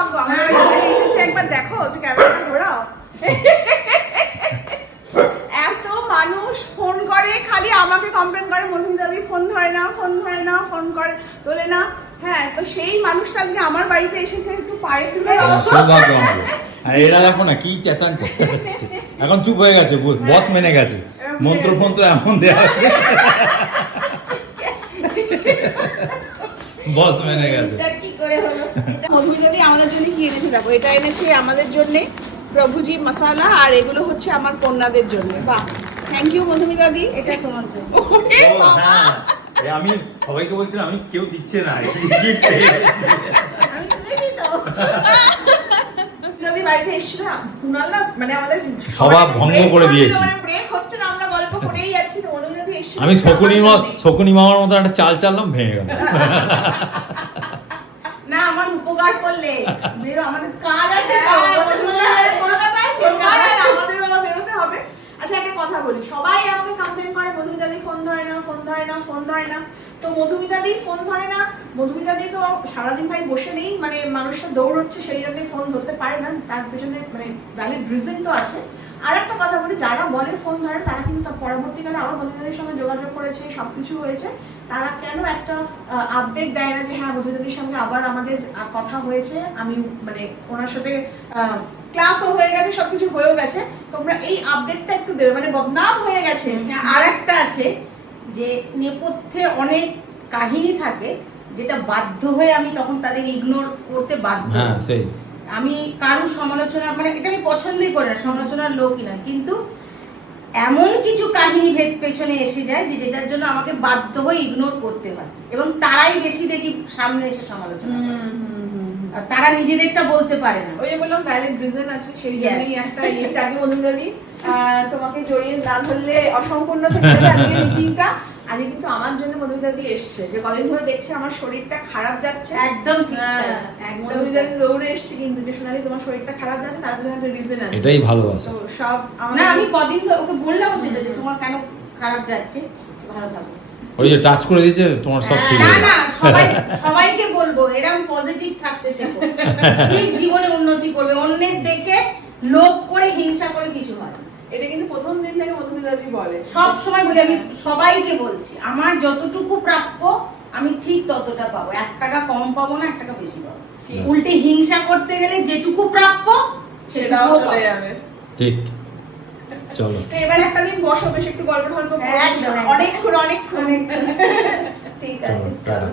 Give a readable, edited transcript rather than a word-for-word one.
সৌভাগ্য আমার বাড়িতে এসেছে, একবার দেখো একটু ক্যামেরাটা ঘোরাও। এত মানুষ ফোন করে, খালি আমাকে কমপ্লেন করে মধুমিতাদি ফোন ধরে না, ফোন ধরে না, ফোন করে তোলে না। হ্যাঁ, তো সেই মানুষটা আজকে আমার বাড়িতে এসেছে, একটু পায়ে তুলে সৌভাগ্য আমাদের। আর এরা দেখো না কি চেঁচাচ্ছে, এখন চুপ হয়ে গেছে, বস মেনে গেছে, মন্ত্র ফন্ত্র এমন দেওয়া আছে, বস মেনে গেছে। কি করে হলো? মধুমিতাদি আমাদের জন্য কি এনেছে দেখো, এটা এনেছে আমাদের জন্য প্রভুজি মশালা, আর এগুলো হচ্ছে আমার কন্যাদের জন্য। বাহ, থ্যাংক ইউ মধুমিতাদি। এটা তোমার জন্য। আমি সবাইকে বলছিলাম, আমি কেউ দিচ্ছে না, আমি শুনেছি তো। মধুমিতাদি বাড়িতে এসেছিলাম, কুনাল না মানে আমাদের স্বভাব ভঙ্গ করে দিয়েছি। ব্রেক হচ্ছে না, আমরা গল্প করেই যাচ্ছি, তো মধুমিতাদি এসেছিল। আমি শকুনি মামার মতো একটা চাল চাললাম, ভেঙে গেল। না, আমার উপকার করলে বেরো, আমাদের কাজ আছে, কলকাতায় আছে, আমাদেরও আবার বেরোতে হবে। আচ্ছা, একটা কথা বলি, সবাই আমাকে কমপ্লেন করে মধুমিতাদি ফোন ধরে না, ফোন ধরে না, ফোন ধরে না। তো মধুমিতাদি ফোন ধরে না, মধুমিতাদি তো সারাদিন ভাই বসে নেই, মানে মানুষটা দৌড়চ্ছে, সেই জন্য ফোন ধরতে পারে না, তার পেছনে মানে ভ্যালিড রিজন তো আছে। আর একটা কথা বলি, যারা বলে ফোন ধরে, তারা কিন্তু তার পরবর্তীকালে আবার মধুমিতাদির সঙ্গে যোগাযোগ করেছে, সবকিছু হয়েছে, তারা কেন একটা আপডেট দেয় না যে হ্যাঁ মধুমিতাদির সঙ্গে আবার আমাদের কথা হয়েছে, আমি মানে ওনার সাথে ক্লাসও হয়ে গেছে, সবকিছু হয়েও গেছে, তোমরা এই আপডেটটা একটু দেবে, মানে বদনাম হয়ে গেছে। আর একটা আছে যে নেপথ্যে অনেক কাহিনী থাকে, যেটা বাধ্য হয়ে আমি তখন তাদের ইগনোর করতে বাধ্য। হ্যাঁ, সেই আমি কারো সমালোচনা, মানে এটা আমি পছন্দই করি না, সমালোচনার লোকই না, কিন্তু এমন কিছু কাহিনী পেছনে এসে যায় যে যেটার জন্য আমাকে বাধ্য হয়ে ইগনোর করতে হয়, এবং তারাই বেশি দেখি সামনে এসে সমালোচনা করে। আর তারা নিজেদেরটা বলতে পারে না। ওই যে বললাম ভ্যালিড রিজন আছে, সেই জন্যই একটা ইয়েটাকে মধুমিতাদি তোমাকে জড়িয়ে না ধরলে অসম্পূর্ণ থেকে যাবে আজকে মিটিংটা। আজকে কিন্তু আমার জন্য মধুমিতাদি এসছে, যে কদিন ধরে দেখছে আমার শরীরটা খারাপ যাচ্ছে, একদম মধুমিতাদি দৌড়ে এসছে, কিন্তু যে সোনালি তোমার শরীরটা খারাপ যাচ্ছে, তার জন্য একটা রিজন আছে। এটাই ভালোবাসা। তো সব না, আমি কদিন ওকে বললাম সেটা যে তোমার কেন খারাপ যাচ্ছে, ভালো থাকো। ওই যে টাচ করে দিয়েছে, তোমার সব ঠিক না হয়ে না, যাবে। সবাইকে বলবো এরকম পজিটিভ থাকতে শেখো, ঠিক জীবনে উন্নতি করবে। অন্যের দেখে লোভ করে হিংসা করে কিছু হয় না। এটা কিন্তু প্রথম দিন থেকে মধুমিতাদি বলে, সব সময় বলি, আমি সবাইকে বলছি, আমার যতটুকু প্রাপ্য আমি ঠিক ততটা পাবো, 1 টাকা কম পাবো না, 1 টাকা বেশি পাবো। উল্টে হিংসা করতে গেলে যেটুকু প্রাপ্য সেটাও চলে যাবে। ঠিক, চলো এবার একটা দিন বসো, বেশ একটু গল্প টল্প, অনেকক্ষণ ঠিক আছে। চলো।